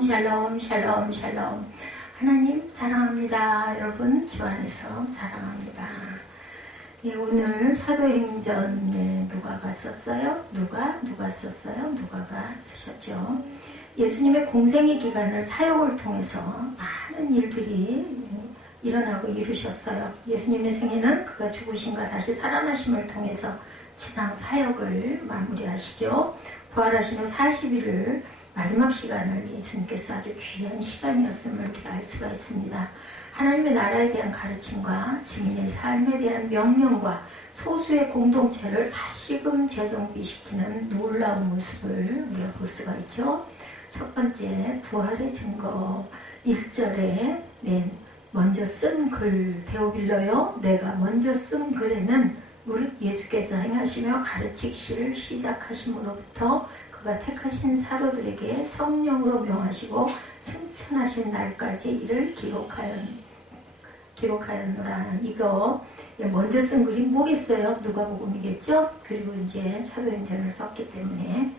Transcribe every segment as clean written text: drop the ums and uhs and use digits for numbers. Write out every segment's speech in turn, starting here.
샬롬 샬롬 샬롬. 하나님 사랑합니다. 여러분 주 안에서 사랑합니다. 예, 오늘 사도행전에 누가가 썼어요? 누가 썼어요? 누가가 쓰셨죠. 예수님의 공생의 기간을 사역을 통해서 많은 일들이 일어나고 이루셨어요. 예수님의 생애는 그가 죽으심과 다시 살아나심을 통해서 지상 사역을 마무리하시죠. 부활하신 후 40일을 마지막 시간을 예수님께서 아주 귀한 시간이었음을 우리가 알 수가 있습니다. 하나님의 나라에 대한 가르침과 증인의 삶에 대한 명령과 소수의 공동체를 다시금 재정비시키는 놀라운 모습을 우리가 볼 수가 있죠. 첫 번째, 부활의 증거 1절에 먼저 쓴 글 데오빌러요. 내가 먼저 쓴 글에는 우리 예수께서 행하시며 가르치기를 시작하심으로부터 그가 택하신 사도들에게 성령으로 명하시고 승천하신 날까지 이를 기록하였노라. 이거 먼저 쓴 글이 뭐겠어요? 누가복음이겠죠? 그리고 이제 사도행전을 썼기 때문에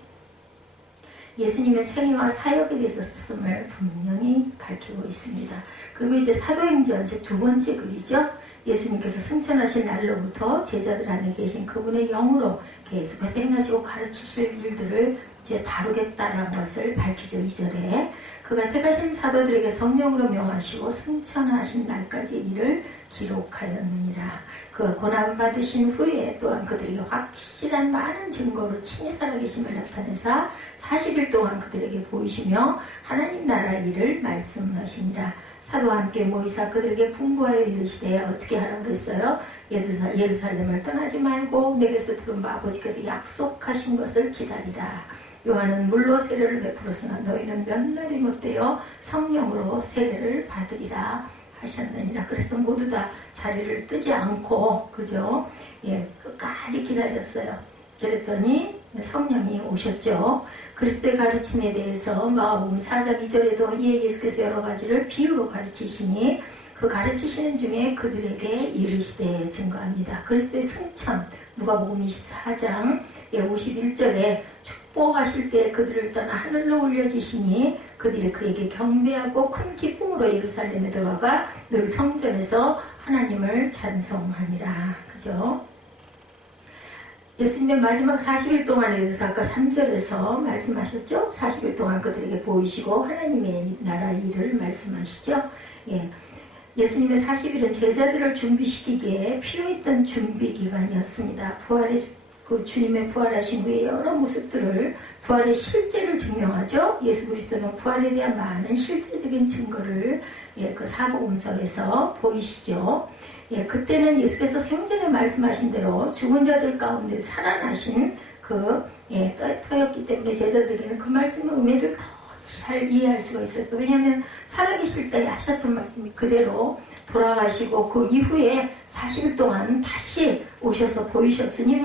예수님의 생애와 사역에 대해서 썼음을 분명히 밝히고 있습니다. 그리고 이제 사도행전 즉 두 번째 글이죠. 예수님께서 승천하신 날로부터 제자들 안에 계신 그분의 영으로 계속해서 행하시고 가르치실 일들을 이제 다루겠다라는 것을 밝히죠. 2절에 그가 택하신 사도들에게 성령으로 명하시고 승천하신 날까지 이를 기록하였느니라. 그가 고난을 받으신 후에 또한 그들에게 확실한 많은 증거로 친히 살아계심을 나타내사 40일 동안 그들에게 보이시며 하나님 나라의 일을 말씀하시니라. 사도와 함께 모이사 그들에게 분부하여 이르시되 어떻게 하라고 그랬어요? 예루살렘을 떠나지 말고 내게서 들은 바 아버지께서 약속하신 것을 기다리라. 요한은 물로 세례를 베풀었으나 너희는 몇 날이 못되어 성령으로 세례를 받으리라 하셨느니라. 그래서 모두 다 자리를 뜨지 않고 그죠? 끝까지 기다렸어요. 그랬더니 성령이 오셨죠. 그리스도의 가르침에 대해서 마가복음 4장 2절에도 이에 예수께서 여러 가지를 비유로 가르치시니 그 가르치시는 중에 그들에게 이르시되 증거합니다. 그리스도의 승천 누가복음 24장 51절에 축복하실 때 그들을 떠나 하늘로 올려지시니 그들이 그에게 경배하고 큰 기쁨으로 예루살렘에 들어가 늘 성전에서 하나님을 찬송하니라. 그죠? 예수님의 마지막 40일 동안에 대해서 아까 3절에서 말씀하셨죠? 40일 동안 그들에게 보이시고 하나님의 나라 일을 말씀하시죠? 예수님의 40일은 제자들을 준비시키기에 필요했던 준비 기간이었습니다. 그 주님의 부활하신 후에 여러 모습들을 부활의 실제를 증명하죠. 예수 그리스도는 부활에 대한 많은 실제적인 증거를 그 사복음서에서 보이시죠. 그때는 예수께서 생전에 말씀하신 대로 죽은 자들 가운데 살아나신 터였기 때문에 제자들에게는 그 말씀의 의미를 더 잘 이해할 수가 있었죠. 왜냐하면 살아계실 때 하셨던 말씀이 그대로 돌아가시고 그 이후에 40일 동안 다시 오셔서 보이셨으니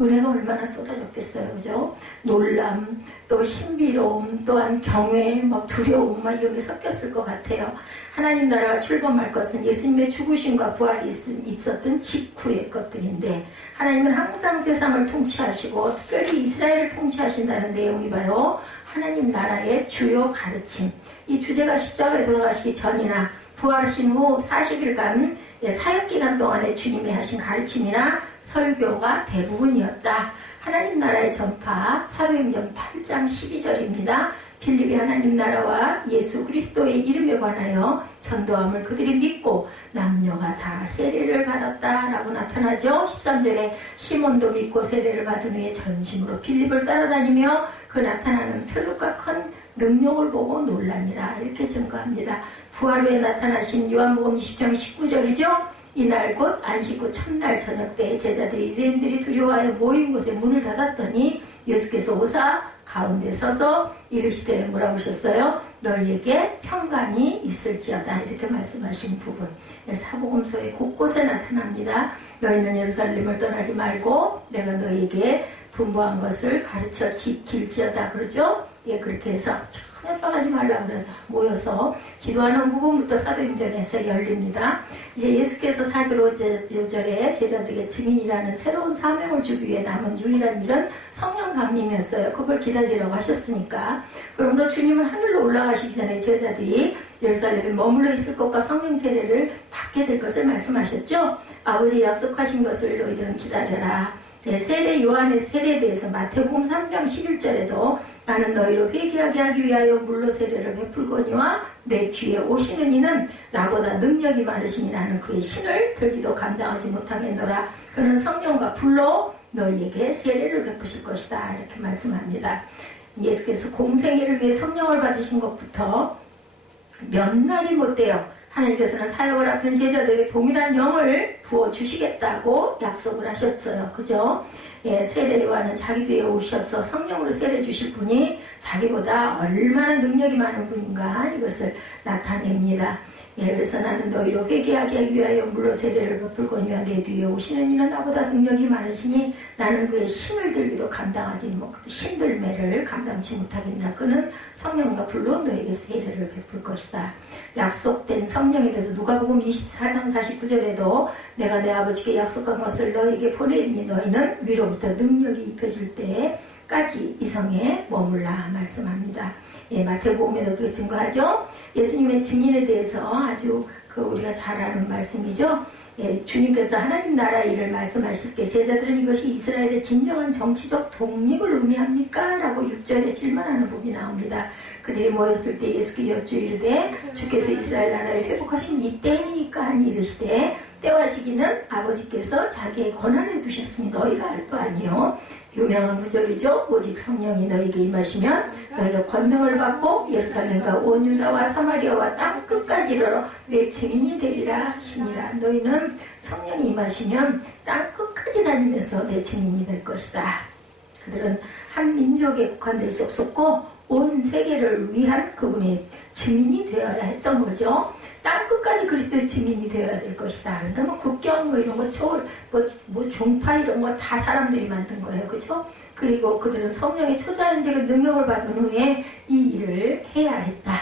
은혜가 얼마나 쏟아졌겠어요. 그죠? 놀람, 또 신비로움, 또한 경외, 두려움, 이런 게 섞였을 것 같아요. 하나님 나라가 출범할 것은 예수님의 죽으심과 부활이 있었던 직후의 것들인데 하나님은 항상 세상을 통치하시고 특별히 이스라엘을 통치하신다는 내용이 바로 하나님 나라의 주요 가르침. 이 주제가 십자가에 돌아가시기 전이나 부활하신 후 40일간 사역기간 동안에 주님이 하신 가르침이나 설교가 대부분이었다. 하나님 나라의 전파 사도행전 8장 12절입니다. 빌립이 하나님 나라와 예수 그리스도의 이름에 관하여 전도함을 그들이 믿고 남녀가 다 세례를 받았다라고 나타나죠. 13절에 시몬도 믿고 세례를 받은 후에 전심으로 빌립을 따라다니며 그 나타나는 표적과 큰 능력을 보고 놀라니라 이렇게 증거합니다. 부활 후에 나타나신 요한복음 20장 19절이죠. 이날 곧 안식 후 첫날 저녁 때 제자들이 유대인들이 두려워하여 모인 곳에 문을 닫았더니 예수께서 오사 가운데 서서 이르시되 뭐라고 하셨어요? 너희에게 평강이 있을지어다 이렇게 말씀하신 부분 사복음서의 곳곳에 나타납니다. 너희는 예루살렘을 떠나지 말고 내가 너희에게 분부한 것을 가르쳐 지킬지어다 그러죠? 예, 그렇게 해서 전혀 떠나지 말라 그러자 모여서 기도하는 부분부터 사도행전에서 열립니다. 이제 예수께서 사실 5절에 제자들에게 증인이라는 새로운 사명을 주기 위해 남은 유일한 일은 성령 강림이었어요. 그걸 기다리라고 하셨으니까. 그러므로 주님은 하늘로 올라가시기 전에 제자들이 예루살렘에 머물러 있을 것과 성령 세례를 받게 될 것을 말씀하셨죠. 아버지 약속하신 것을 너희들은 기다려라. 네, 세례 요한의 세례에 대해서 마태복음 3장 11절에도 나는 너희로 회개하게 하기 위하여 물로 세례를 베풀거니와 내 뒤에 오시는 이는 나보다 능력이 많으시니 나는 그의 신을 들기도 감당하지 못하겠노라. 그는 성령과 불로 너희에게 세례를 베푸실 것이다. 이렇게 말씀합니다. 예수께서 공생애를 위해 성령을 받으신 것부터 몇 날이 못 돼요. 하나님께서는 사역을 앞둔 제자들에게 동일한 영을 부어주시겠다고 약속을 하셨어요. 그죠? 예, 세례 요한은 자기 뒤에 오셔서 성령으로 세례 주실 분이 자기보다 얼마나 능력이 많은 분인가 이것을 나타냅니다. 예, 그래서 나는 너희로 회개하게 하기 위하여 물로 세례를 베풀거니와 내 뒤에 오시는 이는 나보다 능력이 많으시니 나는 그의 신을 들기도 감당하지 신들매를 감당치 못하겠느라. 그는 성령과 불로 너에게 세례를 베풀 것이다. 약속된 성령에 대해서 누가복음 24장 49절에도 내가 내 아버지께 약속한 것을 너에게 보내리니 너희는 위로부터 능력이 입혀질 때까지 이 성에 머물라 말씀합니다. 예, 마태복음에도 그렇게 증거하죠. 예수님의 증인에 대해서 아주 우리가 잘 아는 말씀이죠. 예, 주님께서 하나님 나라 일을 말씀하실 때 제자들은 이것이 이스라엘의 진정한 정치적 독립을 의미합니까? 라고 6절에 질문하는 부분이 나옵니다. 그들이 모였을 때 예수께 여쭈 이르되 주께서 이스라엘 나라를 회복하신 이때니까 하니 이르시되 때와 시기는 아버지께서 자기의 권한에 두셨으니 너희가 알 바 아니요. 유명한 구절이죠. 오직 성령이 너희에게 임하시면 너희가 권능을 받고 예루살렘과 온 유다와 사마리아와 땅 끝까지 이르러 내 증인이 되리라 하시니라. 너희는 성령이 임하시면 땅 끝까지 다니면서 내 증인이 될 것이다. 그들은 한 민족에 국한될 수 없었고 온 세계를 위한 그분의 증인이 되어야 했던 거죠. 땅 끝까지 그리스도의 증인이 되어야 될 것이다. 그러니까 뭐 국경 뭐 이런 거 종파 이런 거 다 사람들이 만든 거예요. 그죠? 그리고 그들은 성령의 초자연적인 능력을 받은 후에 이 일을 해야 했다.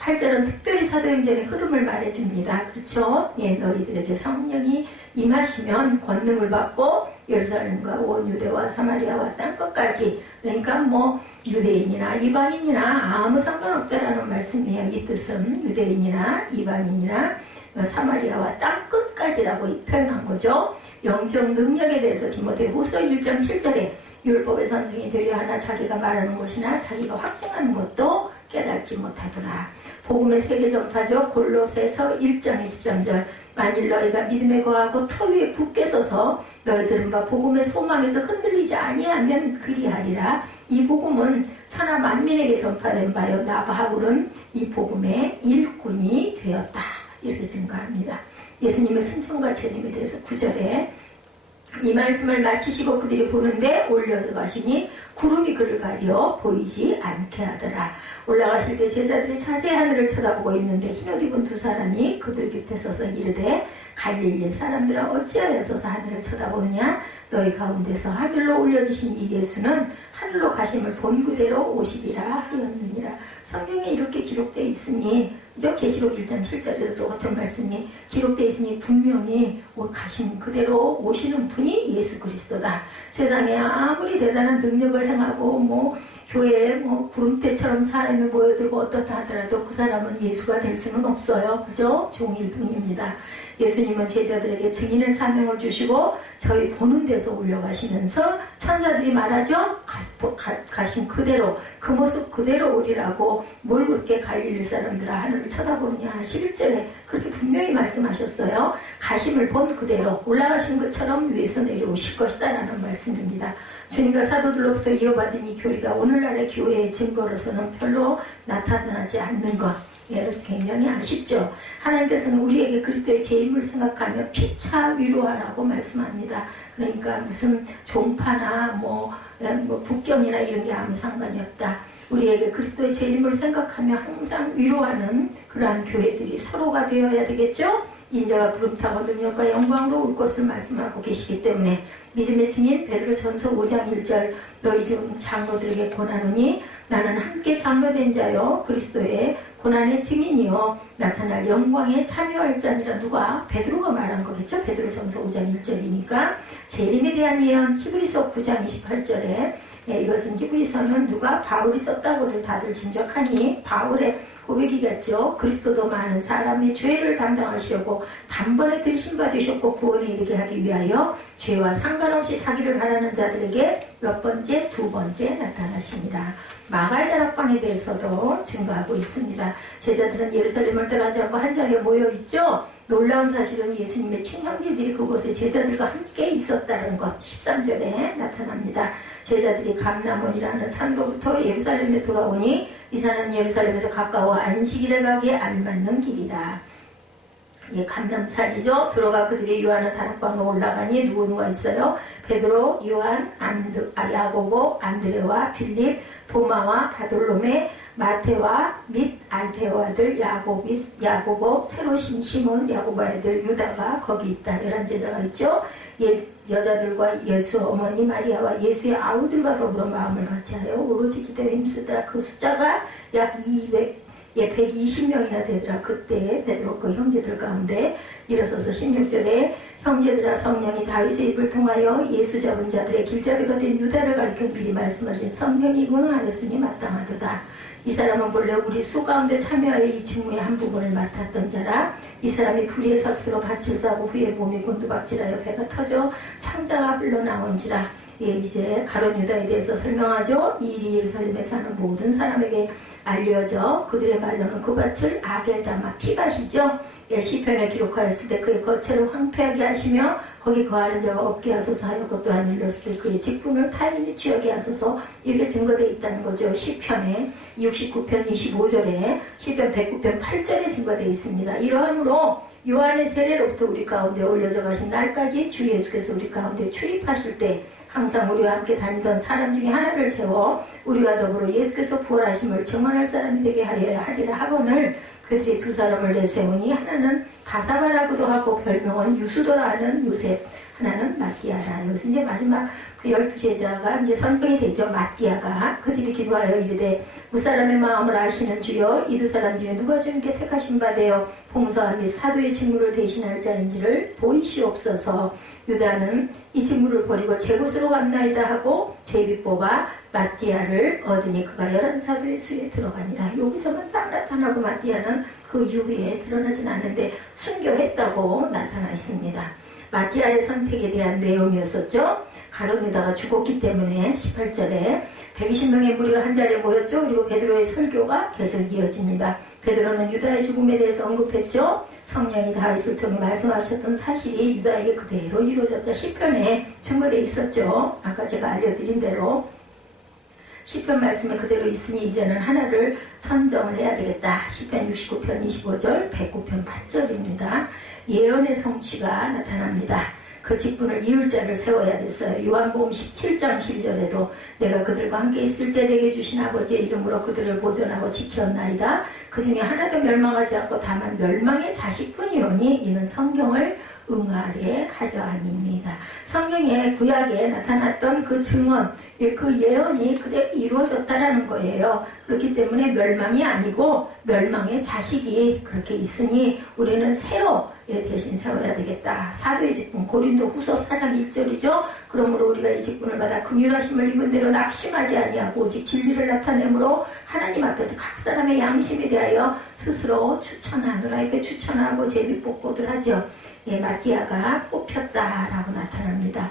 8절은 특별히 사도행전의 흐름을 말해줍니다. 그렇죠? 예, 너희들에게 성령이 임하시면 권능을 받고 예루살렘과 온 유대와 사마리아와 땅 끝까지, 그러니까 뭐 유대인이나 이방인이나 아무 상관없다라는 말씀이에요. 이 뜻은 유대인이나 이방인이나 사마리아와 땅 끝까지라고 표현한 거죠. 영적 능력에 대해서 디모데후서 1장 7절에 율법의 선생이 되려 하나 자기가 말하는 것이나 자기가 확증하는 것도 깨닫지 못하더라. 복음의 세계 전파죠. 골로새서 1장 23절 만일 너희가 믿음에 거하고 터 위에 굳게 서서 너희 들은 바 복음의 소망에서 흔들리지 아니하면 그리하리라. 이 복음은 천하 만민에게 전파된 바요 나 바울은 이 복음의 일꾼이 되었다. 이렇게 증거합니다. 예수님의 승천과 재림에 대해서 9절에 이 말씀을 마치시고 그들이 보는데 올려가시니 구름이 그를 가려 보이지 않게 하더라. 올라가실 때 제자들이 자세히 하늘을 쳐다보고 있는데 흰옷 입은 두 사람이 그들 곁에 서서 이르되 갈릴리 사람들아 어찌하여 서서 하늘을 쳐다보느냐. 너희 가운데서 하늘로 올려주신 이 예수는 하늘로 가심을 본 그대로 오시리라 하였느니라. 성경에 이렇게 기록되어 있으니 그죠? 계시록 1장 7절에도 똑같은 말씀이 기록되어 있으니 분명히 가신 그대로 오시는 분이 예수 그리스도다. 세상에 아무리 대단한 능력을 행하고 뭐 교회에 뭐 구름대처럼 사람이 모여들고 어떻다 하더라도 그 사람은 예수가 될 수는 없어요. 그죠? 종일 뿐입니다. 예수님은 제자들에게 증인의 사명을 주시고 저희 보는 데서 올려가시면서 천사들이 말하죠. 가신 그대로 그 모습 그대로 오리라고 뭘 그렇게 갈릴리 사람들아 하늘을 쳐다보느냐. 11절에 그렇게 분명히 말씀하셨어요. 가심을 본 그대로 올라가신 것처럼 위에서 내려오실 것이다 라는 말씀입니다. 주님과 사도들로부터 이어받은 이 교리가 오늘날의 교회의 증거로서는 별로 나타나지 않는 것. 예, 굉장히 아쉽죠. 하나님께서는 우리에게 그리스도의 재림을 생각하며 피차 위로하라고 말씀합니다. 그러니까 무슨 종파나 뭐 국경이나 이런 게 아무 상관이 없다. 우리에게 그리스도의 재림을 생각하며 항상 위로하는 그러한 교회들이 서로가 되어야 되겠죠. 인자가 구름 타고 능력과 영광으로 올 것을 말씀하고 계시기 때문에 믿음의 증인 베드로전서 5장 1절 너희 중 장로들에게 권하노니 나는 함께 장로된 자요 그리스도의 고난의 증인이요 나타날 영광에 참여할 자니라. 누가? 베드로가 말한 거겠죠. 베드로전서 5장 1절이니까 재림에 대한 예언 히브리서 9장 28절에 이것은 히브리서는 누가? 바울이 썼다고들 다들 짐작하니 바울의 고백이겠죠. 그리스도도 많은 사람의 죄를 담당하시려고 단번에 들이심 받으셨고 구원에 이르게 하기 위하여 죄와 상관없이 사기를 바라는 자들에게 몇 번째? 두 번째 나타나시니라. 마가의 다락방에 대해서도 증거하고 있습니다. 제자들은 예루살렘을 떠나지 않고 한자리에 모여있죠. 놀라운 사실은 예수님의 친형제들이 그곳에 제자들과 함께 있었다는 것 13절에 나타납니다. 제자들이 감람원이라는 산로부터 예루살렘에 돌아오니 이 산은 예루살렘에서 가까워 안식일에 가기에 알맞는 길이라. 감람산이죠. 들어가 그들이 요한의 다락방으로 올라가니 누구누가 있어요? 베드로, 요한, 야고보, 안드레와 빌립, 도마와 바돌로메, 마테와 및 알페오 아들 야고보, 새로신 시몬, 야고보의 아들 유다가 거기 있다. 11제자가 있죠. 여자들과 예수 어머니 마리아와 예수의 아우들과 더불어 마음을 같이하여 오로지 기도에 힘쓰더라. 그 숫자가 약 120명이나 되더라. 그때 베드로 그 형제들 가운데 일어서서 16절에 형제들아 성령이 다윗의 입을 통하여 예수 잡은 자들의 길잡이가 된 유다를 가리켜 미리 말씀하신 성령이구나 하였으니 마땅하도다. 이 사람은 본래 우리 수 가운데 참여하여 이 직무의 한 부분을 맡았던 자라. 이 사람이 불의의 삭스로 밭을 싸고 후에 몸이 곤두박질하여 배가 터져 창자가 흘러나온지라. 이제 가룟 유다에 대해서 설명하죠. 이 일이 예루살렘에 사는 모든 사람에게 알려져 그들의 말로는 그 밭을 아겔다마 피밭이죠. 시편에 기록하였을 때 그의 거처를 황폐하게 하시며 거기 거하는 자가 없게 하소서 하여 그것도 안 일렀을 때 그의 직분을 타인이 취하게 하소서. 이게 증거되어 있다는 거죠. 시편에 69편 25절에 시편 109편 8절에 증거되어 있습니다. 이러함으로 요한의 세례로부터 우리 가운데 올려져 가신 날까지 주 예수께서 우리 가운데 출입하실 때 항상 우리와 함께 다니던 사람 중에 하나를 세워 우리와 더불어 예수께서 부활하심을 증언할 사람이 되게 하여야 하리라 하거늘 그들이 두 사람을 내세우니 하나는 바사바라고도 하고 별명은 유수도라 하는 요셉, 하나는 마띠아라. 여기서 이제 마지막 그 12제자가 이제 선정이 되죠. 마띠아가. 그들이 기도하여 이르되 무사람의 마음을 아시는 주여 이 두 사람 중에 누가 주님께 택하신 바 되어 봉사와 및 사도의 직무를 대신할 자인지를 보이시옵소서. 유다는 이 직무를 버리고 제 곳으로 갔나이다 하고 제비 뽑아 마띠아를 얻으니 그가 11사도의 수에 들어가니라. 여기서만 딱 나타나고 마띠아는 그 이후에 드러나진 않는데 순교했다고 나타나 있습니다. 마띠아의 선택에 대한 내용이었었죠. 가룟 유다가 죽었기 때문에 18절에 120명의 무리가 한자리에 모였죠. 그리고 베드로의 설교가 계속 이어집니다. 베드로는 유다의 죽음에 대해서 언급했죠. 성령이 다윗을 통해 말씀하셨던 사실이 유다에게 그대로 이루어졌다. 시편에 증거되어 있었죠. 아까 제가 알려드린 대로 시편 말씀에 그대로 있으니 이제는 하나를 선정을 해야 되겠다. 시편 69편 25절 109편 8절입니다. 예언의 성취가 나타납니다. 그 직분을 이을 자를 세워야 됐어요. 요한복음 17장 12절에도 내가 그들과 함께 있을 때 내게 주신 아버지의 이름으로 그들을 보존하고 지켰나이다. 그 중에 하나도 멸망하지 않고 다만 멸망의 자식뿐이오니 이는 성경을 응하게 하려 함입니다. 성경에 구약에 나타났던 그 증언, 그 예언이 그대로 이루어졌다라는 거예요. 그렇기 때문에 멸망이 아니고 멸망의 자식이 그렇게 있으니 우리는 새로 대신 세워야 되겠다. 사도의 직분, 고린도 후서 4장 1절이죠. 그러므로 우리가 이 직분을 받아 긍휼하심을 입은 대로 낙심하지 아니하고 오직 진리를 나타내므로 하나님 앞에서 각 사람의 양심에 대하여 스스로 추천하노라. 이렇게 추천하고 제비 뽑고들 하죠. 마띠아가 뽑혔다라고 나타납니다.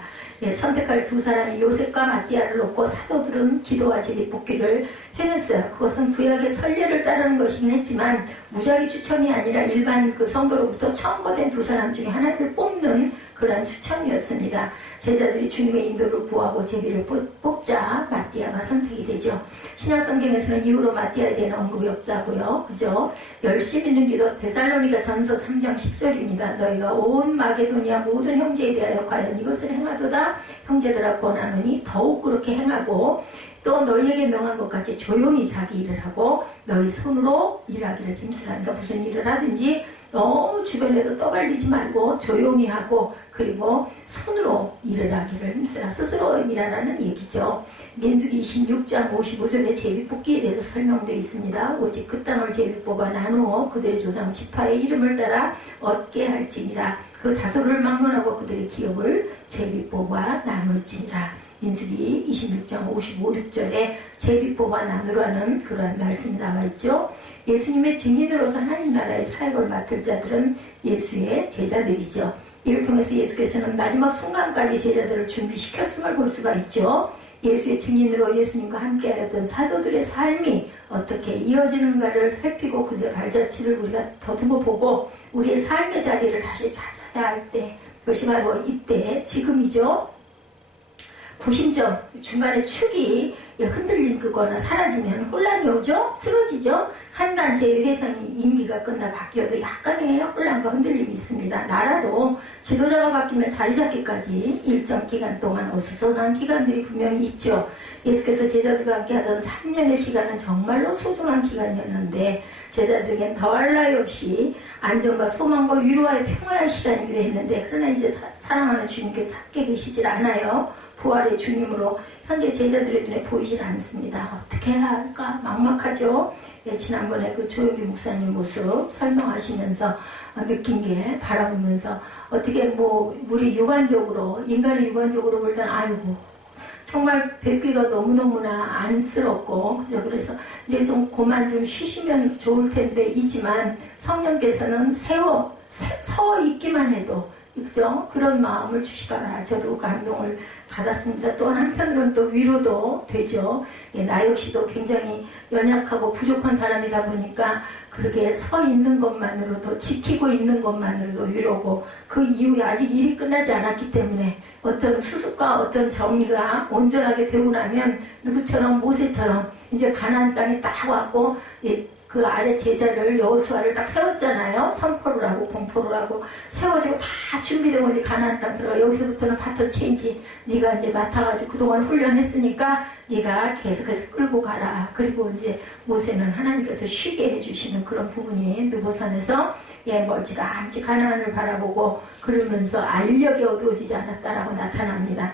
선택할 두 사람이 요셉과 마띠아를 놓고 사도들은 기도와 제비 뽑기를 해냈어요. 그것은 구약의 선례를 따르는 것이긴 했지만 무작위 추천이 아니라 일반 그 성도로부터 청거된 두 사람 중에 하나를 뽑는 그러한 추천이었습니다. 제자들이 주님의 인도를 구하고 제비를 뽑자 마띠아가 선택이 되죠. 신약성경에서는 이후로 마띠아에 대한 언급이 없다고요. 그죠? 열심히 있는 기도 데살로니가 전서 3장 10절입니다. 너희가 온 마게도니아 모든 형제에 대하여 과연 이것을 행하도다 형제들아 권하노니 더욱 그렇게 행하고 또 너희에게 명한 것 같이 조용히 자기 일을 하고 너희 손으로 일하기를 힘쓰라니까 무슨 일을 하든지 너무 주변에도 떠벌리지 말고 조용히 하고 그리고 손으로 일을 하기를 힘쓰라. 스스로 일하라는 얘기죠. 민수기 26장 55절에 제비뽑기에 대해서 설명되어 있습니다. 오직 그 땅을 제비뽑아 나누어 그들의 조상 지파의 이름을 따라 얻게 할지니라. 그 다소를 막론하고 그들의 기업을 제비뽑아 나눌지니라. 민수기 26장 55, 6절에 제비뽑아 나누라는 그러한 말씀이 나와 있죠. 예수님의 증인으로서 하나님 나라의 사역을 맡을 자들은 예수의 제자들이죠. 이를 통해서 예수께서는 마지막 순간까지 제자들을 준비시켰음을 볼 수가 있죠. 예수의 증인으로 예수님과 함께하였던 사도들의 삶이 어떻게 이어지는가를 살피고 그들의 발자취를 우리가 더듬어 보고 우리의 삶의 자리를 다시 찾아야 할 때, 그것이 바로 이때 지금이죠. 구심점 중간에 축이 흔들리거나 사라지면 혼란이 오죠. 쓰러지죠. 한 단체의 회상이 임기가 끝나 바뀌어도 약간의 혼란과 흔들림이 있습니다. 나라도 지도자가 바뀌면 자리 잡기까지 일정 기간 동안 어수선한 기간들이 분명히 있죠. 예수께서 제자들과 함께 하던 3년의 시간은 정말로 소중한 기간이었는데 제자들에겐 더할 나위 없이 안정과 소망과 위로와의 평화의 시간이기도 했는데 그러나 이제 사랑하는 주님께서 함께 계시질 않아요. 부활의 주님으로 현재 제자들의 눈에 보이질 않습니다. 어떻게 해야 할까? 막막하죠. 지난번에 그 조용기 목사님 모습 설명하시면서 느낀 게 바라보면서 어떻게 뭐 우리 육안적으로 인간이 육안적으로 볼 때는 아이고 정말 뵙기가 너무너무나 안쓰럽고 그래서 이제 좀 그만 좀 쉬시면 좋을 텐데 이지만 성령께서는 서 있기만 해도 그죠? 그런 마음을 주시더라. 저도 감동을 받았습니다. 또 한편으로는 또 위로도 되죠. 나 역시도 굉장히 연약하고 부족한 사람이다 보니까 그렇게 서 있는 것만으로도 지키고 있는 것만으로도 위로고 그 이후에 아직 일이 끝나지 않았기 때문에 어떤 수습과 어떤 정리가 온전하게 되고 나면 누구처럼 모세처럼 이제 가나안 땅에 딱 왔고 그 아래 제자를 여호수아를 딱 세웠잖아요. 선포를 하고 공포를 하고 세워지고 다 준비되고 이제 가나안 땅 들어가. 여기서부터는 바톤 체인지 네가 이제 맡아가지고 그동안 훈련했으니까 네가 계속해서 끌고 가라. 그리고 이제 모세는 하나님께서 쉬게 해주시는 그런 부분이 느보산에서 멀지가 않지 가나안을 바라보고 그러면서 알력이 어두워지지 않았다라고 나타납니다.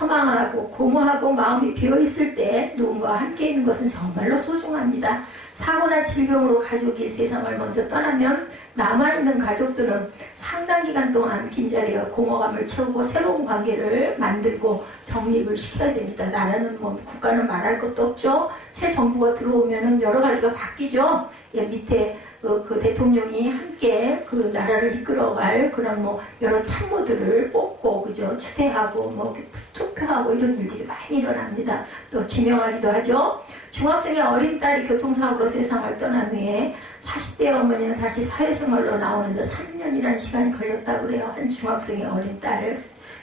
허망하고 공허하고 마음이 비어있을 때 누군가와 함께 있는 것은 정말로 소중합니다. 사고나 질병으로 가족이 세상을 먼저 떠나면 남아있는 가족들은 상당 기간 동안 빈자리에 공허감을 채우고 새로운 관계를 만들고 정립을 시켜야 됩니다. 나라는 국가는 말할 것도 없죠. 새 정부가 들어오면 여러 가지가 바뀌죠. 밑에 그 대통령이 함께 그 나라를 이끌어갈 그런 여러 참모들을 뽑고 그죠 추대하고 투표하고 이런 일들이 많이 일어납니다. 또 지명하기도 하죠. 중학생의 어린 딸이 교통사고로 세상을 떠난 후에 40대 어머니는 다시 사회생활로 나오는데 3년이라는 시간이 걸렸다고 그래요. 한 중학생의 어린 딸을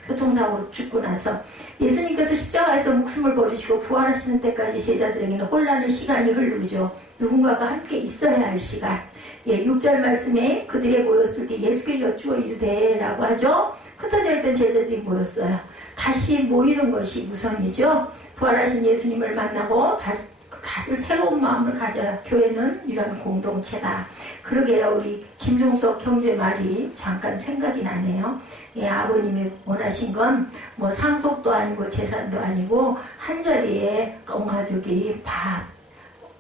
교통사고로 죽고 나서 예수님께서 십자가에서 목숨을 버리시고 부활하시는 때까지 제자들에게는 혼란의 시간이 흐르죠. 누군가가 함께 있어야 할 시간. 6절 말씀에 그들이 모였을 때 예수께 여쭈어 이르되 라고 하죠. 흩어져 있던 제자들이 모였어요. 다시 모이는 것이 우선이죠. 부활하신 예수님을 만나고 다들 새로운 마음을 가져야 교회는 이런 공동체다. 그러게요. 우리 김종석 형제 말이 잠깐 생각이 나네요. 아버님이 원하신 건 상속도 아니고 재산도 아니고 한자리에 온 가족이 다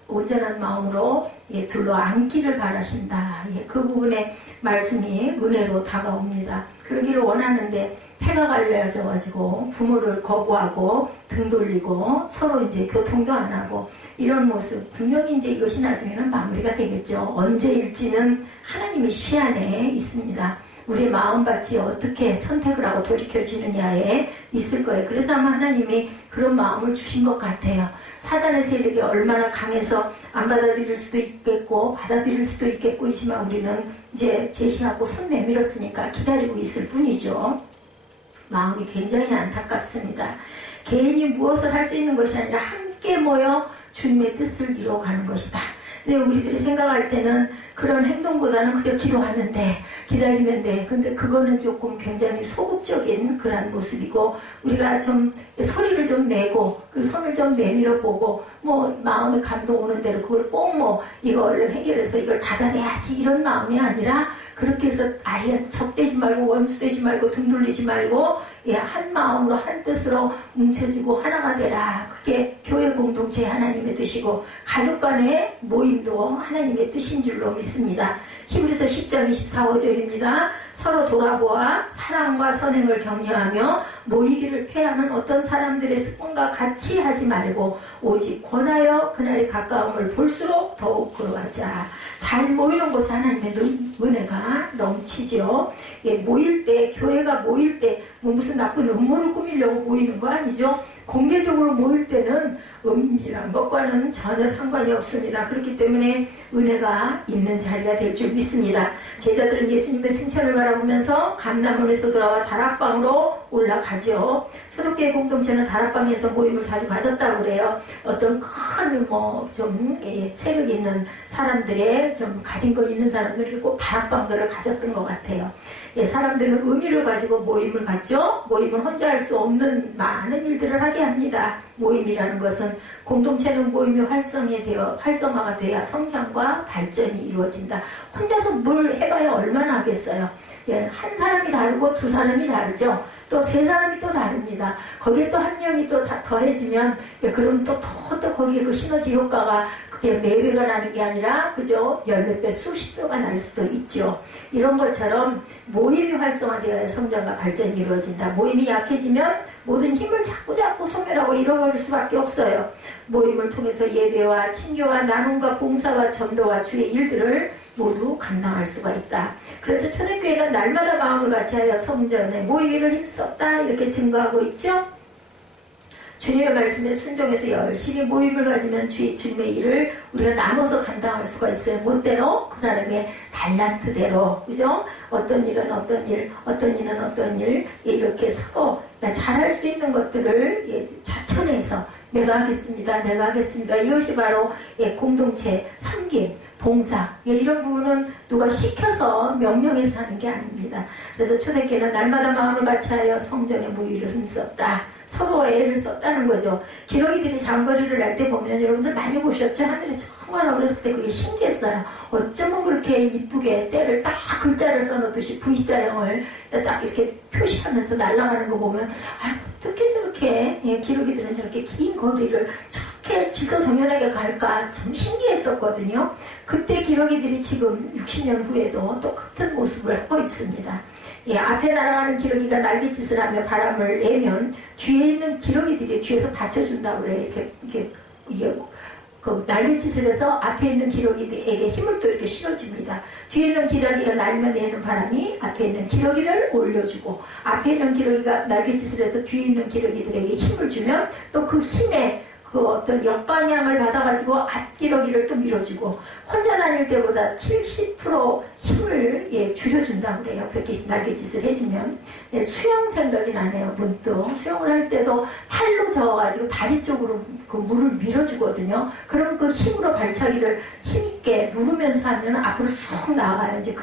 온전한 마음으로 둘러 앉기를 바라신다. 그 부분에 말씀이 은혜로 다가옵니다. 그러기를 원하는데 폐가 갈라져가지고 부모를 거부하고 등 돌리고 서로 이제 교통도 안 하고 이런 모습 분명히 이제 이것이 나중에는 마무리가 되겠죠. 언제일지는 하나님의 시안에 있습니다. 우리의 마음밭이 어떻게 선택을 하고 돌이켜지느냐에 있을 거예요. 그래서 아마 하나님이 그런 마음을 주신 것 같아요. 사단의 세력이 얼마나 강해서 안 받아들일 수도 있겠고 받아들일 수도 있겠고이지만 우리는 이제 제신하고 손 내밀었으니까 기다리고 있을 뿐이죠. 마음이 굉장히 안타깝습니다. 개인이 무엇을 할 수 있는 것이 아니라 함께 모여 주님의 뜻을 이루어가는 것이다. 근데 우리들이 생각할 때는 그런 행동보다는 그저 기도하면 돼, 기다리면 돼. 근데 그거는 조금 굉장히 소극적인 그런 모습이고, 우리가 좀 소리를 좀 내고 그 손을 좀 내밀어 보고 뭐 마음에 감동 오는 대로 그걸 꼭 뭐 이거 얼른 해결해서 이걸 받아내야지 이런 마음이 아니라, 그렇게 해서 아예 적대지 말고 원수되지 말고 등 돌리지 말고, 예, 한 마음으로 한 뜻으로 뭉쳐지고 하나가 되라. 그게 교회 공동체 하나님의 뜻이고 가족 간의 모임도 하나님의 뜻인 줄로 믿습니다. 히브리서 10장 24, 5절입니다. 서로 돌아보아 사랑과 선행을 격려하며 모이기를 패하는 어떤 사람들의 습관과 같이 하지 말고 오직 권하여 그날의 가까움을 볼수록 더욱 걸어가자. 잘 모이는 곳에 하나님의 은혜가 넘치죠. 예, 모일 때, 교회가 모일 때 뭐 무슨 나쁜 음모를 꾸미려고 모이는 거 아니죠. 공개적으로 모일 때는 은밀한 것과는 전혀 상관이 없습니다. 그렇기 때문에 은혜가 있는 자리가 될 줄 믿습니다. 제자들은 예수님의 승천을 바라보면서 감람원에서 돌아와 다락방으로 올라가죠. 초대교회 공동체는 다락방에서 모임을 자주 가졌다고 그래요. 어떤 큰 좀 세력 있는 사람들의 좀 가진 거 있는 사람들이 꼭 다락방들을 가졌던 것 같아요. 예, 사람들은 의미를 가지고 모임을 갖죠. 모임은 혼자 할 수 없는 많은 일들을 하게 합니다. 모임이라는 것은, 공동체는 모임이 활성화가 돼야 성장과 발전이 이루어진다. 혼자서 뭘 해봐야 얼마나 하겠어요. 예, 한 사람이 다르고 두 사람이 다르죠. 또 세 사람이 또 다릅니다. 거기에 또 한 명이 또 더해지면, 예, 그럼 또 거기에 그 시너지 효과가 그게 4배가 나는 게 아니라, 그죠? 10몇 배, 수십 배가 날 수도 있죠. 이런 것처럼 모임이 활성화되어야 성장과 발전이 이루어진다. 모임이 약해지면 모든 힘을 자꾸 소멸하고 잃어버릴 수밖에 없어요. 모임을 통해서 예배와 친교와 나눔과 봉사와 전도와 주의 일들을 모두 감당할 수가 있다. 그래서 초대교회는 날마다 마음을 같이하여 성전에 모이기를 힘썼다, 이렇게 증거하고 있죠. 주님의 말씀에 순종해서 열심히 모임을 가지면 주님의 일을 우리가 나눠서 감당할 수가 있어요. 멋대로 그 사람의 달란트대로, 그죠? 어떤 일은 어떤 일, 어떤 일은 어떤 일, 이렇게 서로 잘할 수 있는 것들을 자천해서 내가 하겠습니다. 이것이 바로 공동체, 섬김, 봉사, 이런 부분은 누가 시켜서 명령해서 하는 게 아닙니다. 그래서 초대교회는 날마다 마음을 같이하여 성전에 모이기를 힘썼다. 서로 애를 썼다는 거죠. 기러기들이 장거리를 날 때 보면 여러분들 많이 보셨죠? 하늘에 정말 어렸을 때 그게 신기했어요. 어쩌면 그렇게 이쁘게 때를 딱 글자를 써놓듯이 V자형을 딱 이렇게 표시하면서 날아가는 거 보면, 어떻게 저렇게 기러기들은 저렇게 긴 거리를 저렇게 질서정연하게 갈까 참 신기했었거든요. 그때 기러기들이 지금 60년 후에도 똑같은 모습을 하고 있습니다. 예, 앞에 날아가는 기러기가 날갯짓을 하며 바람을 내면 뒤에 있는 기러기들이 뒤에서 받쳐준다고 그래. 이게 그 날갯짓을 해서 앞에 있는 기러기에게 힘을 또 이렇게 실어줍니다. 뒤에 있는 기러기가 날면 내는 바람이 앞에 있는 기러기를 올려주고, 앞에 있는 기러기가 날갯짓을 해서 뒤에 있는 기러기들에게 힘을 주면 또 그 힘에 그 어떤 역방향을 받아가지고 앞기러기를 또 밀어주고, 혼자 다닐 때보다 70% 힘을 줄여준다고 그래요. 그렇게 날갯짓을 해주면. 수영 생각이 나네요. 문득 수영을 할 때도 팔로 저어가지고 다리 쪽으로 그 물을 밀어주거든요. 그럼 그 힘으로 발차기를 힘있게 누르면서 하면 앞으로 쑥 나가요. 이제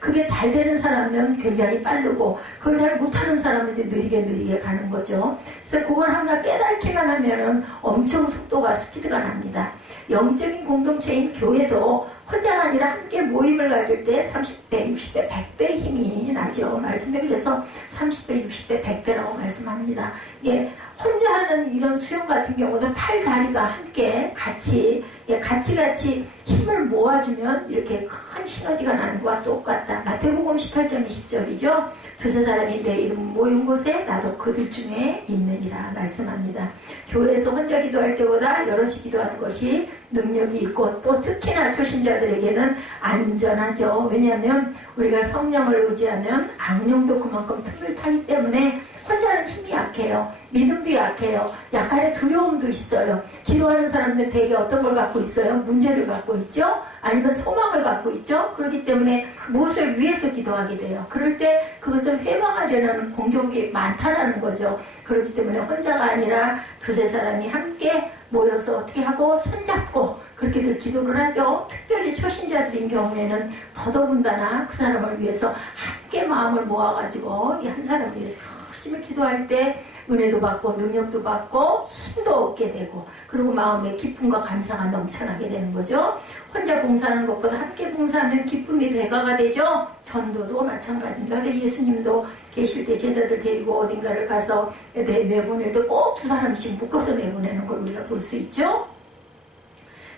그게 잘 되는 사람은 굉장히 빠르고, 그걸 잘 못하는 사람은 이제 느리게 가는 거죠. 그래서 그걸 하나 깨닫기만 하면은 엄청 속도가 스피드가 납니다. 영적인 공동체인 교회도 혼자가 아니라 함께 모임을 가질 때 30배, 60배, 100배의 힘이 나죠. 말씀에 그래서 30배, 60배, 100배라고 말씀합니다. 혼자 하는 이런 수영 같은 경우도 팔, 다리가 함께 같이 힘을 모아주면 이렇게 큰 시너지가 나는 것과 똑같다. 마태복음 18장 20절이죠. 두세 사람이 내 이름 모인 곳에 나도 그들 중에 있느니라 말씀합니다. 교회에서 혼자 기도할 때보다 여럿이 기도하는 것이 능력이 있고, 또 특히나 초신자들에게는 안전하죠. 왜냐하면 우리가 성령을 의지하면 악령도 그만큼 틈을 타기 때문에 혼자는 힘이 약해요. 믿음도 약해요. 약간의 두려움도 있어요. 기도하는 사람들 대개 어떤 걸 갖고 있어요? 문제를 갖고 있죠. 아니면 소망을 갖고 있죠. 그렇기 때문에 무엇을 위해서 기도하게 돼요. 그럴 때 그것을 회방하려는 공격이 많다라는 거죠. 그렇기 때문에 혼자가 아니라 두세 사람이 함께 모여서 어떻게 하고 손잡고 그렇게들 기도를 하죠. 특별히 초신자들인 경우에는 더더군다나 그 사람을 위해서 함께 마음을 모아가지고 이 한 사람을 위해서 열심히 기도할 때 은혜도 받고 능력도 받고 힘도 얻게 되고 그리고 마음의 기쁨과 감사가 넘쳐나게 되는 거죠. 혼자 봉사하는 것보다 함께 봉사하면 기쁨이 배가가 되죠. 전도도 마찬가지입니다. 예수님도 계실 때 제자들 데리고 어딘가를 가서 내보낼 때 꼭 두 사람씩 묶어서 내보내는 걸 우리가 볼 수 있죠.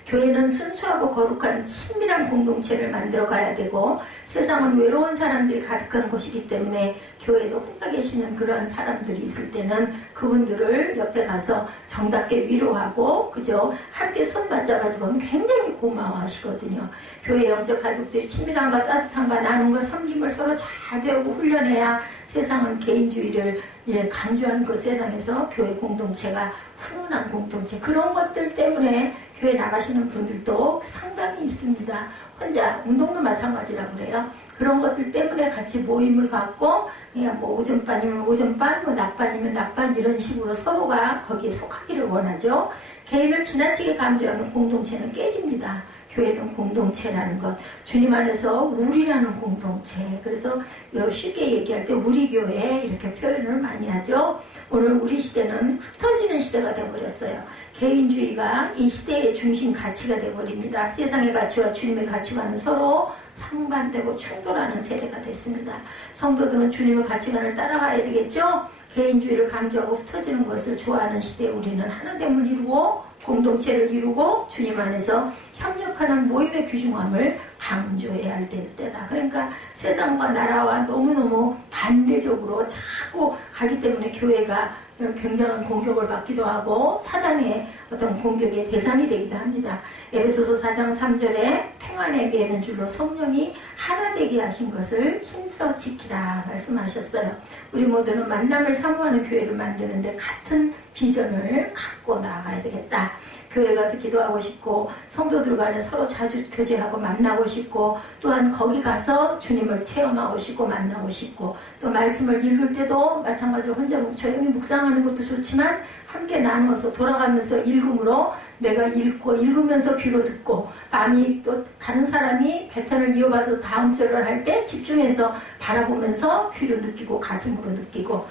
교회는 순수하고 거룩한 친밀한 공동체를 만들어 가야 되고 세상은 외로운 사람들이 가득한 곳이기 때문에 교회도 혼자 계시는 그런 사람들이 있을 때는 그분들을 옆에 가서 정답게 위로하고 그죠? 함께 손 맞잡아주면 굉장히 고마워하시거든요. 교회 영적 가족들이 친밀함과 따뜻함과 나눔과 섬김을 서로 잘 배우고 훈련해야 세상은 개인주의를 강조하는 그 세상에서 교회 공동체가 훈훈한 공동체 그런 것들 때문에 교회 나가시는 분들도 상당히 있습니다. 혼자 운동도 마찬가지라고 그래요. 그런 것들 때문에 같이 모임을 갖고 그냥 뭐 오전반이면 오전반, 뭐 낮반이면 낮반 이런 식으로 서로가 거기에 속하기를 원하죠. 개인을 지나치게 강조하면 공동체는 깨집니다. 교회는 공동체라는 것, 주님 안에서 우리라는 공동체. 그래서 쉽게 얘기할 때 우리 교회 이렇게 표현을 많이 하죠. 오늘 우리 시대는 흩어지는 시대가 되어버렸어요. 개인주의가 이 시대의 중심 가치가 되어버립니다. 세상의 가치와 주님의 가치관은 서로 상반되고 충돌하는 세대가 됐습니다. 성도들은 주님의 가치관을 따라가야 되겠죠. 개인주의를 강조하고 흩어지는 것을 좋아하는 시대에 우리는 하나됨을 이루고 공동체를 이루고 주님 안에서 협력하는 모임의 귀중함을 강조해야 할 때다. 그러니까 세상과 나라와 너무너무 반대적으로 자꾸 가기 때문에 교회가 굉장한 공격을 받기도 하고 사단의 어떤 공격의 대상이 되기도 합니다. 에베소서 4장 3절에 평안에 매는 줄로 성령이 하나 되게 하신 것을 힘써 지키라 말씀하셨어요. 우리 모두는 만남을 사모하는 교회를 만드는데 같은 비전을 갖고 나아가야 되겠다. 교회 가서 기도하고 싶고 성도들 간에 서로 자주 교제하고 만나고 싶고 또한 거기 가서 주님을 체험하고 싶고 만나고 싶고 또 말씀을 읽을 때도 마찬가지로 혼자 조용히 묵상하는 것도 좋지만 함께 나누어서 돌아가면서 읽음으로 내가 읽고 읽으면서 귀로 듣고 밤이 또 다른 사람이 배편을 이어받아서 다음 절을 할 때 집중해서 바라보면서 귀로 느끼고 가슴으로 느끼고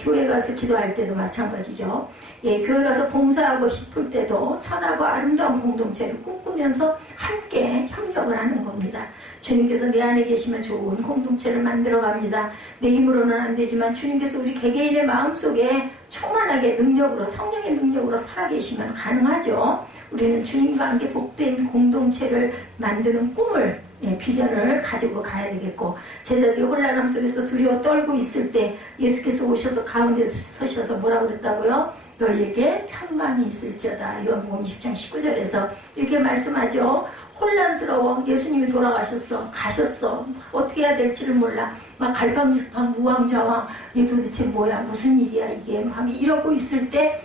교회 가서 기도할 때도 마찬가지죠. 교회 가서 봉사하고 싶을 때도 선하고 아름다운 공동체를 꿈꾸면서 함께 협력을 하는 겁니다. 주님께서 내 안에 계시면 좋은 공동체를 만들어 갑니다. 내 힘으로는 안 되지만 주님께서 우리 개개인의 마음속에 충만하게 능력으로 성령의 능력으로 살아계시면 가능하죠. 우리는 주님과 함께 복된 공동체를 만드는 꿈을 비전을 가지고 가야 되겠고 제자들이 혼란함 속에서 두려워 떨고 있을 때 예수께서 오셔서 가운데 서셔서 뭐라고 그랬다고요? 너희에게 평강이 있을지어다. 요한복음 20장 19절에서 이렇게 말씀하죠. 혼란스러워. 예수님이 돌아가셨어. 가셨어. 어떻게 해야 될지를 몰라. 막 갈팡질팡 우왕좌왕. 이게 도대체 뭐야. 무슨 일이야 이게. 막 이러고 있을 때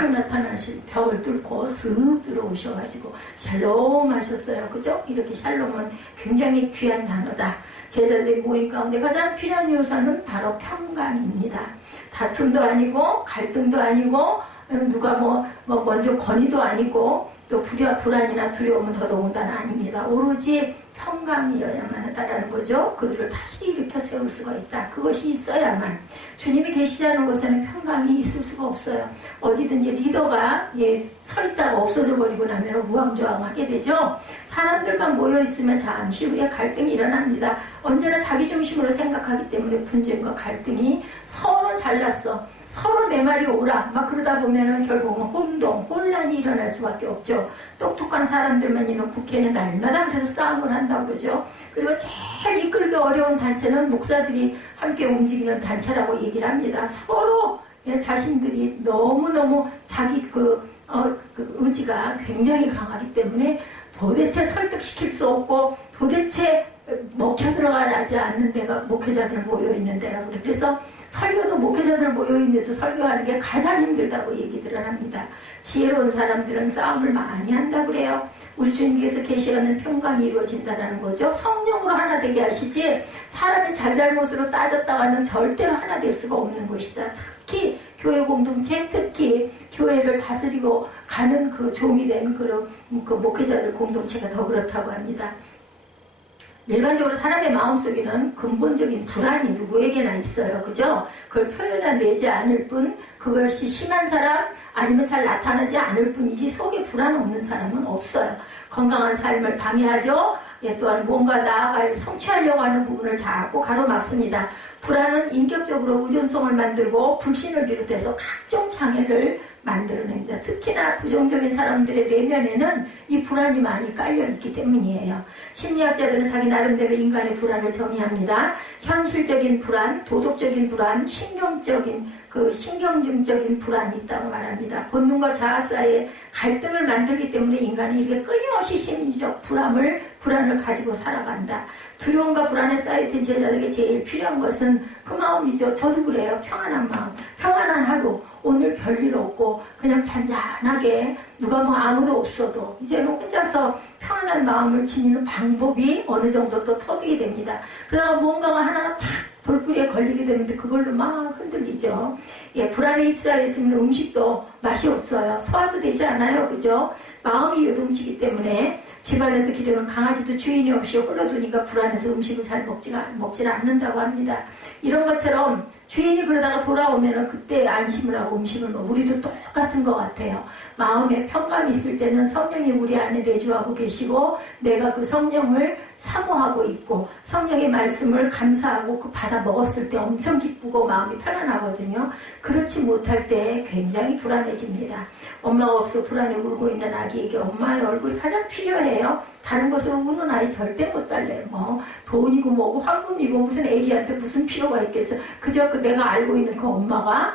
막 나타나신 벽을 뚫고 슥 들어오셔가지고 샬롬 하셨어요. 그죠? 이렇게 샬롬은 굉장히 귀한 단어다. 제자들의 모임 가운데 가장 필요한 요소는 바로 평강입니다. 다툼도 아니고 갈등도 아니고 누가 먼저 권위도 아니고 또 불안이나 두려움은 더더군다나 아닙니다. 오로지 평강이어야만 하다라는 거죠. 그들을 다시 일으켜 세울 수가 있다. 그것이 있어야만 주님이 계시지 않은 곳에는 평강이 있을 수가 없어요. 어디든지 리더가 서 있다가 없어져 버리고 나면 우왕좌왕하게 되죠. 사람들만 모여 있으면 잠시 후에 갈등이 일어납니다. 언제나 자기 중심으로 생각하기 때문에 분쟁과 갈등이 서로 잘났어. 서로 내 말이 오라. 막 그러다 보면은 결국은 혼란이 일어날 수밖에 없죠. 똑똑한 사람들만 있는 국회는 날마다 그래서 싸움을 한다고 그러죠. 그리고 제일 이끌기 어려운 단체는 목사들이 함께 움직이는 단체라고 얘기를 합니다. 서로 자신들이 너무너무 자기 의지가 굉장히 강하기 때문에 도대체 설득시킬 수 없고 도대체 먹혀 들어가지 않는 데가 목회자들 모여 있는 데라고 그래. 그래서 설교도 목회자들 모여있는 데서 설교하는 게 가장 힘들다고 얘기들을 합니다. 지혜로운 사람들은 싸움을 많이 한다고 그래요. 우리 주님께서 계시하면 평강이 이루어진다는 거죠. 성령으로 하나 되게 하시지 사람이 잘잘못으로 따졌다가는 절대로 하나 될 수가 없는 것이다. 특히 교회 공동체, 특히 교회를 다스리고 가는 그 종이 된 그 목회자들 공동체가 더 그렇다고 합니다. 일반적으로 사람의 마음속에는 근본적인 불안이 누구에게나 있어요. 그죠? 그걸 표현해내지 않을 뿐, 그것이 심한 사람 아니면 잘 나타나지 않을 뿐이지 속에 불안 없는 사람은 없어요. 건강한 삶을 방해하죠. 또한 뭔가 나아갈 성취하려고 하는 부분을 자꾸 가로막습니다. 불안은 인격적으로 의존성을 만들고 불신을 비롯해서 각종 장애를 만들어냅니다. 특히나 부정적인 사람들의 내면에는 이 불안이 많이 깔려있기 때문이에요. 심리학자들은 자기 나름대로 인간의 불안을 정의합니다. 현실적인 불안, 도덕적인 불안, 신경증적인 불안이 있다고 말합니다. 본능과 자아 사이에 갈등을 만들기 때문에 인간은 이렇게 끊임없이 심리적 불안을 가지고 살아간다. 두려움과 불안에 쌓여있던 제자들에게 제일 필요한 것은 그 마음이죠. 저도 그래요. 평안한 마음, 평안한 하루. 오늘 별일 없고 그냥 잔잔하게 누가 아무도 없어도 이제는 혼자서 평안한 마음을 지니는 방법이 어느 정도 또 터득이 됩니다. 그러다가 뭔가가 하나가 탁 돌부리에 걸리게 되는데 그걸로 막 흔들리죠. 불안에 휩싸여 있으면 음식도 맛이 없어요. 소화도 되지 않아요. 그죠? 마음이 요동치기 때문에 집안에서 기르는 강아지도 주인이 없이 홀로 두니까 불안해서 음식을 잘 먹질 않는다고 합니다. 이런 것처럼 주인이 그러다가 돌아오면 그때 안심을 하고 음식을 우리도 똑같은 것 같아요. 마음에 평감이 있을 때는 성령이 우리 안에 내주하고 계시고 내가 그 성령을 사모하고 있고 성령의 말씀을 감사하고 그 받아 먹었을 때 엄청 기쁘고 마음이 편안하거든요. 그렇지 못할 때 굉장히 불안해집니다. 엄마가 없어 불안해 울고 있는 아기에게 엄마의 얼굴이 가장 필요해요. 다른 것으로 우는 아이 절대 못 달래요. 돈이고 뭐고 황금이고 무슨 애기한테 무슨 필요가 있겠어. 그저 내가 알고 있는 그 엄마가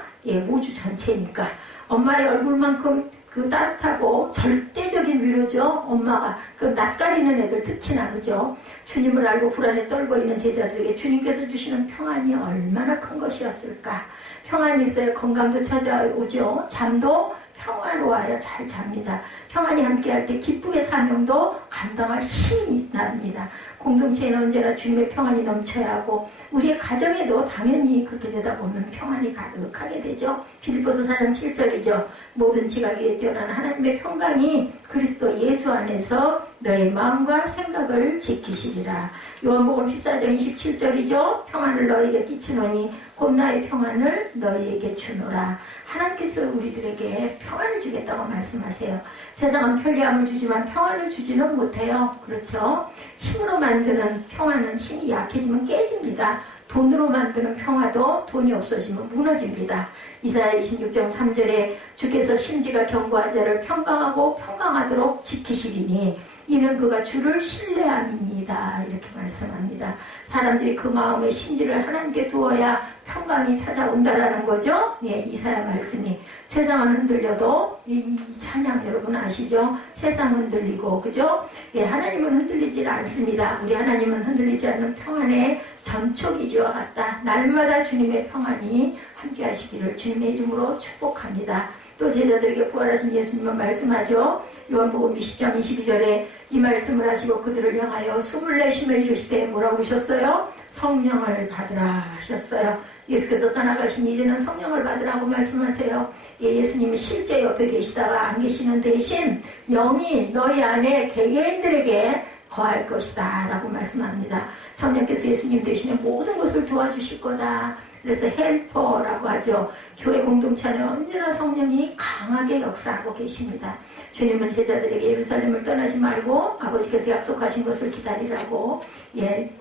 우주 전체니까 엄마의 얼굴만큼 그 따뜻하고 절대적인 위로죠. 엄마가 그 낯가리는 애들 특히나 그죠. 주님을 알고 불안에 떨고 있는 제자들에게 주님께서 주시는 평안이 얼마나 큰 것이었을까. 평안이 있어야 건강도 찾아오죠. 잠도 평화로워야 잘 잡니다. 평안이 함께할 때 기쁨의 사명도 감당할 힘이 납니다. 공동체에는 언제나 주님의 평안이 넘쳐야 하고 우리의 가정에도 당연히 그렇게 되다 보면 평안이 가득하게 되죠. 빌립보서 4장 7절이죠. 모든 지각에 뛰어난 하나님의 평강이 그리스도 예수 안에서 너의 마음과 생각을 지키시리라. 요한복음 14장 27절이죠. 평안을 너에게 끼치노니 곧 나의 평안을 너희에게 주노라. 하나님께서 우리들에게 평안을 주겠다고 말씀하세요. 세상은 편리함을 주지만 평안을 주지는 못해요. 그렇죠? 힘으로 만드는 평안은 힘이 약해지면 깨집니다. 돈으로 만드는 평화도 돈이 없어지면 무너집니다. 이사야 26장 3절에 주께서 심지가 견고한 자를 평강하고 평강하도록 지키시리니 이는 그가 주를 신뢰함이니이다. 이렇게 말씀합니다. 사람들이 그 마음의 심지를 하나님께 두어야 평강이 찾아온다라는 거죠. 이사야 말씀이. 세상은 흔들려도 이 찬양 여러분 아시죠? 세상 흔들리고 그죠? 하나님은 흔들리질 않습니다. 우리 하나님은 흔들리지 않는 평안의 전초기지와 같다. 날마다 주님의 평안이 함께 하시기를 주님의 이름으로 축복합니다. 또 제자들에게 부활하신 예수님은 말씀하죠. 요한복음 20장 22절에 이 말씀을 하시고 그들을 향하여 숨을 내쉬며 이르시되 뭐라고 그러셨어요? 성령을 받으라 하셨어요. 예수께서 떠나가신 이제는 성령을 받으라고 말씀하세요. 예수님이 실제 옆에 계시다가 안 계시는 대신 영이 너희 안에 개개인들에게 거할 것이다 라고 말씀합니다. 성령께서 예수님 대신에 모든 것을 도와주실 거다. 그래서 헬퍼라고 하죠. 교회 공동체 안에 언제나 성령이 강하게 역사하고 계십니다. 주님은 제자들에게 예루살렘을 떠나지 말고 아버지께서 약속하신 것을 기다리라고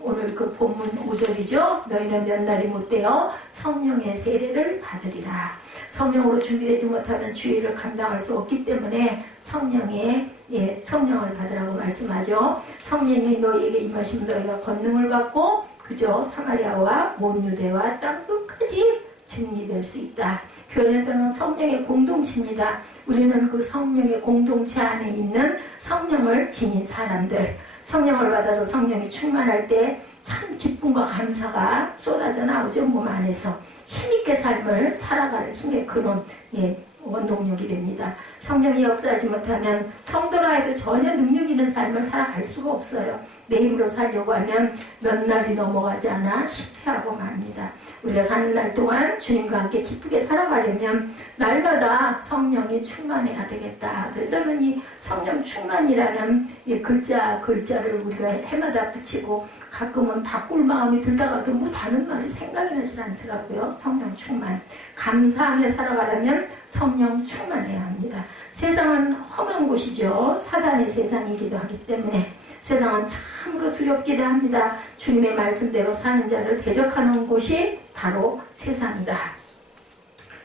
오늘 그 본문 5절이죠. 너희는 몇 날이 못되어 성령의 세례를 받으리라. 성령으로 준비되지 못하면 주의를 감당할 수 없기 때문에 성령을 받으라고 말씀하죠. 성령이 너희에게 임하시면 너희가 권능을 받고 그저 사마리아와 온 유대와 땅 끝까지 승리될 수 있다. 교회는 또는 성령의 공동체입니다. 우리는 그 성령의 공동체 안에 있는 성령을 지닌 사람들, 성령을 받아서 성령이 충만할 때 참 기쁨과 감사가 쏟아져 나오죠. 몸 안에서 힘있게 삶을 살아갈 힘의 근원, 원동력이 됩니다. 성령이 역사하지 못하면 성도라 해도 전혀 능력 있는 삶을 살아갈 수가 없어요. 내 힘으로 살려고 하면 몇 날이 넘어가지 않아 실패하고 맙니다. 우리가 사는 날 동안 주님과 함께 기쁘게 살아가려면 날마다 성령이 충만해야 되겠다. 그래서 저는 이 성령 충만이라는 이 글자를 우리가 해마다 붙이고 가끔은 바꿀 마음이 들다가도 뭐 다른 말이 생각이 나질 않더라고요. 성령 충만. 감사하며 살아가려면 성령 충만해야 합니다. 세상은 험한 곳이죠. 사단의 세상이기도 하기 때문에 세상은 참으로 두렵기도 합니다. 주님의 말씀대로 사는 자를 대적하는 곳이 바로 세상이다.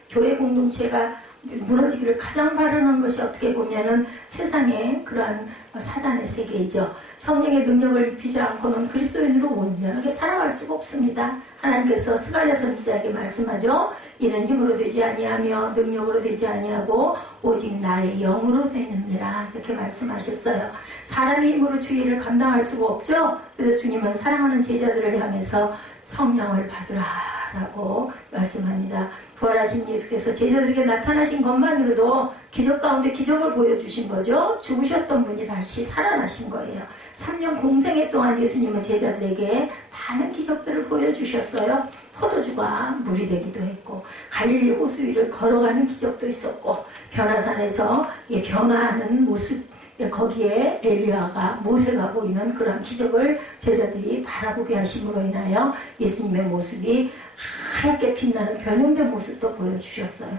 교회 공동체가 무너지기를 가장 바라는 것이 어떻게 보면은 세상의 그러한 사단의 세계이죠. 성령의 능력을 입히지 않고는 그리스도인으로 온전하게 살아갈 수가 없습니다. 하나님께서 스가랴 선지자에게 말씀하죠. 이는 힘으로 되지 아니하며 능력으로 되지 아니하고 오직 나의 영으로 되느니라 이렇게 말씀하셨어요. 사람의 힘으로 주의를 감당할 수가 없죠. 그래서 주님은 사랑하는 제자들을 향해서 성령을 받으라 라고 말씀합니다. 부활하신 예수께서 제자들에게 나타나신 것만으로도 기적 가운데 기적을 보여주신 거죠. 죽으셨던 분이 다시 살아나신 거예요. 3년 공생애 동안 예수님은 제자들에게 많은 기적들을 보여주셨어요. 포도주가 물이 되기도 했고 갈릴리 호수 위를 걸어가는 기적도 있었고 변화산에서 변화하는 모습 거기에 엘리야가 모세가 보이는 그런 기적을 제자들이 바라보게 하심으로 인하여 예수님의 모습이 하얗게 빛나는 변형된 모습도 보여주셨어요.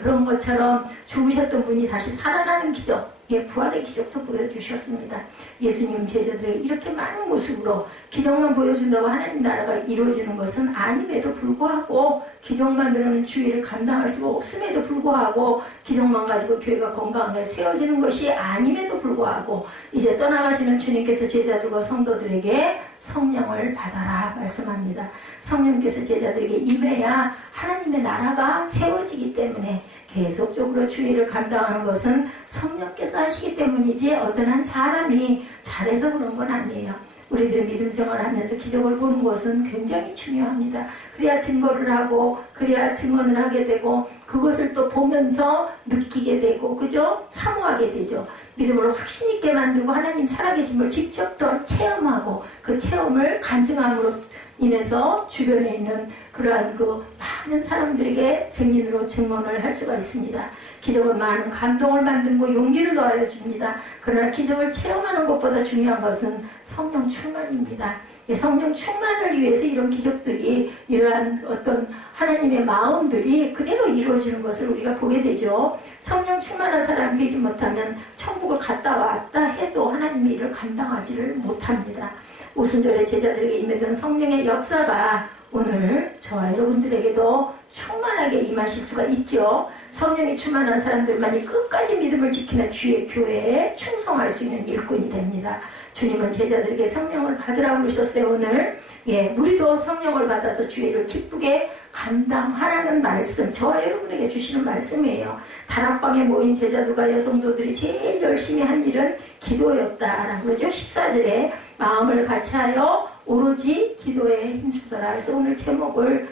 그런 것처럼 죽으셨던 분이 다시 살아나는 기적, 부활의 기적도 보여주셨습니다. 예수님 제자들에게 이렇게 많은 모습으로 기적만 보여준다고 하나님 나라가 이루어지는 것은 아님에도 불구하고 기적만으로는 주의를 감당할 수가 없음에도 불구하고 기적만 가지고 교회가 건강하게 세워지는 것이 아님에도 불구하고 이제 떠나가시는 주님께서 제자들과 성도들에게 성령을 받아라 말씀합니다. 성령께서 제자들에게 임해야 하나님의 나라가 세워지기 때문에 계속적으로 주의를 감당하는 것은 성령께서 하시기 때문이지 어떤 한 사람이 잘해서 그런 건 아니에요. 우리들 믿음 생활하면서 기적을 보는 것은 굉장히 중요합니다. 그래야 증거를 하고 그래야 증언을 하게 되고 그것을 또 보면서 느끼게 되고 그죠? 사모하게 되죠. 믿음을 확신 있게 만들고 하나님 살아계심을 직접 또 체험하고 그 체험을 간증함으로 인해서 주변에 있는 그러한 그 많은 사람들에게 증인으로 증언을 할 수가 있습니다. 기적은 많은 감동을 만들고 용기를 더하여 줍니다. 그러나 기적을 체험하는 것보다 중요한 것은 성령 충만입니다. 성령 충만을 위해서 이런 기적들이 이러한 어떤 하나님의 마음들이 그대로 이루어지는 것을 우리가 보게 되죠. 성령 충만한 사람이 되지 못하면 천국을 갔다 왔다 해도 하나님의 일을 감당하지를 못합니다. 오순절에 제자들에게 임했던 성령의 역사가 오늘 저와 여러분들에게도 충만하게 임하실 수가 있죠. 성령이 충만한 사람들만이 끝까지 믿음을 지키며 주의 교회에 충성할 수 있는 일꾼이 됩니다. 주님은 제자들에게 성령을 받으라고 그러셨어요. 오늘 우리도 성령을 받아서 주의를 기쁘게 감당하라는 말씀, 저와 여러분에게 주시는 말씀이에요. 다락방에 모인 제자들과 여성도들이 제일 열심히 한 일은 기도였다라고 그러죠. 14절에 마음을 같이하여 오로지 기도에 힘쓰더라. 그래서 오늘 제목을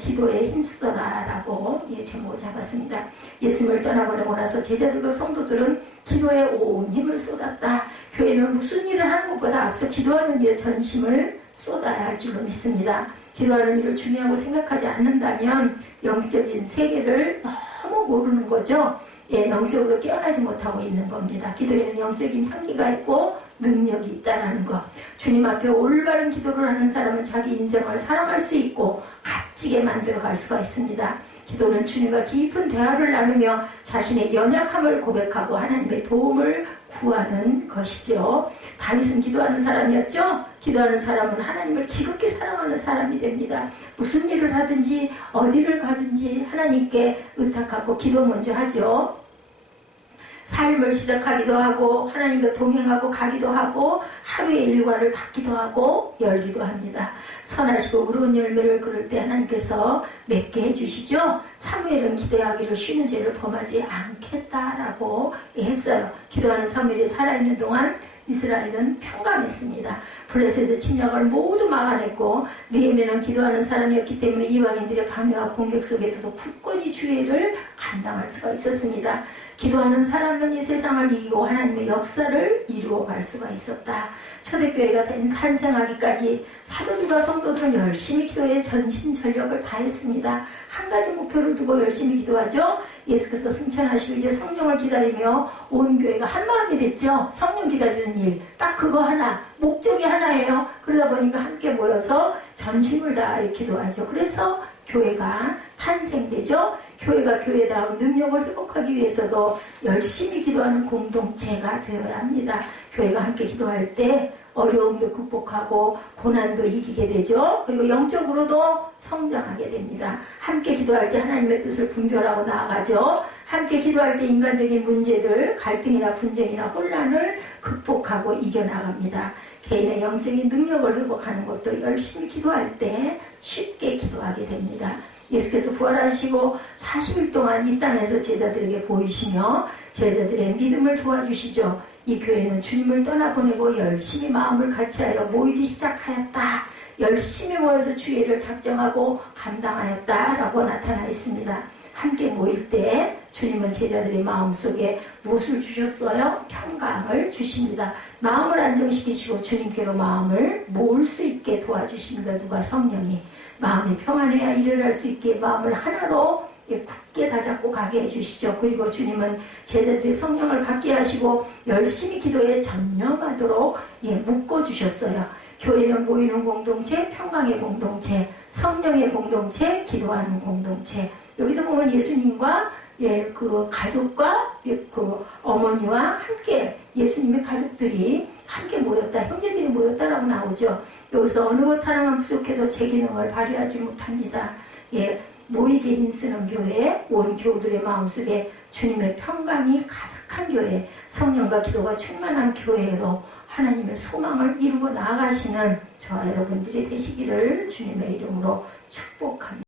기도에 힘쓰더라라고 제목을 잡았습니다. 예수님을 떠나보내고 나서 제자들과 성도들은 기도에 온 힘을 쏟았다. 교회는 무슨 일을 하는 것보다 앞서 기도하는 일에 전심을 쏟아야 할 줄로 믿습니다. 기도하는 일을 중요하고 생각하지 않는다면 영적인 세계를 너무 모르는 거죠. 영적으로 깨어나지 못하고 있는 겁니다. 기도에는 영적인 향기가 있고 능력이 있다는 것. 주님 앞에 올바른 기도를 하는 사람은 자기 인생을 사랑할 수 있고 값지게 만들어갈 수가 있습니다. 기도는 주님과 깊은 대화를 나누며 자신의 연약함을 고백하고 하나님의 도움을 구하는 것이죠. 다윗은 기도하는 사람이었죠. 기도하는 사람은 하나님을 지극히 사랑하는 사람이 됩니다. 무슨 일을 하든지 어디를 가든지 하나님께 의탁하고 기도 먼저 하죠. 삶을 시작하기도 하고 하나님과 동행하고 가기도 하고 하루의 일과를 닫기도 하고 열기도 합니다. 선하시고 의로운 열매를 그럴 때 하나님께서 맺게 해주시죠. 사무엘은 기대하기를 쉬는 죄를 범하지 않겠다라고 했어요. 기도하는 사무엘이 살아있는 동안 이스라엘은 평강했습니다. 블레셋의 침략을 모두 막아냈고 느헤미야는 기도하는 사람이었기 때문에 이방인들의 방해와 공격 속에서도 굳건히 주의를 감당할 수가 있었습니다. 기도하는 사람은 이 세상을 이기고 하나님의 역사를 이루어갈 수가 있었다. 초대교회가 탄생하기까지 사도들과 성도들은 열심히 기도에 전심전력을 다했습니다. 한 가지 목표를 두고 열심히 기도하죠. 예수께서 승천하시고 이제 성령을 기다리며 온 교회가 한 마음이 됐죠. 성령 기다리는 일, 딱 그거 하나, 목적이 하나예요. 그러다 보니까 함께 모여서 전심을 다해 기도하죠. 그래서 교회가 탄생되죠. 교회가 교회다운 능력을 회복하기 위해서도 열심히 기도하는 공동체가 되어야 합니다. 교회가 함께 기도할 때 어려움도 극복하고 고난도 이기게 되죠. 그리고 영적으로도 성장하게 됩니다. 함께 기도할 때 하나님의 뜻을 분별하고 나아가죠. 함께 기도할 때 인간적인 문제들, 갈등이나 분쟁이나 혼란을 극복하고 이겨나갑니다. 개인의 영적인 능력을 회복하는 것도 열심히 기도할 때 쉽게 기도하게 됩니다. 예수께서 부활하시고 40일 동안 이 땅에서 제자들에게 보이시며 제자들의 믿음을 도와주시죠. 이 교회는 주님을 떠나보내고 열심히 마음을 같이하여 모이기 시작하였다. 열심히 모여서 주의를 작정하고 감당하였다라고 나타나 있습니다. 함께 모일 때 주님은 제자들의 마음속에 무엇을 주셨어요? 평강을 주십니다. 마음을 안정시키시고 주님께로 마음을 모을 수 있게 도와주십니다. 누가? 성령이. 마음이 평안해야 일을 할 수 있게 마음을 하나로 굳게 다잡고 가게 해주시죠. 그리고 주님은 제자들이 성령을 받게 하시고 열심히 기도에 전념하도록 묶어주셨어요. 교회는 모이는 공동체, 평강의 공동체, 성령의 공동체, 기도하는 공동체. 여기도 보면 예수님과 그 가족과 그 어머니와 함께 예수님의 가족들이 함께 모였다, 형제들이 모였다라고 나오죠. 여기서 어느 것 하나만 부족해도 제 기능을 발휘하지 못합니다. 모이게 힘쓰는 교회, 온 교우들의 마음속에 주님의 평강이 가득한 교회, 성령과 기도가 충만한 교회로 하나님의 소망을 이루고 나아가시는 저와 여러분들이 되시기를 주님의 이름으로 축복합니다.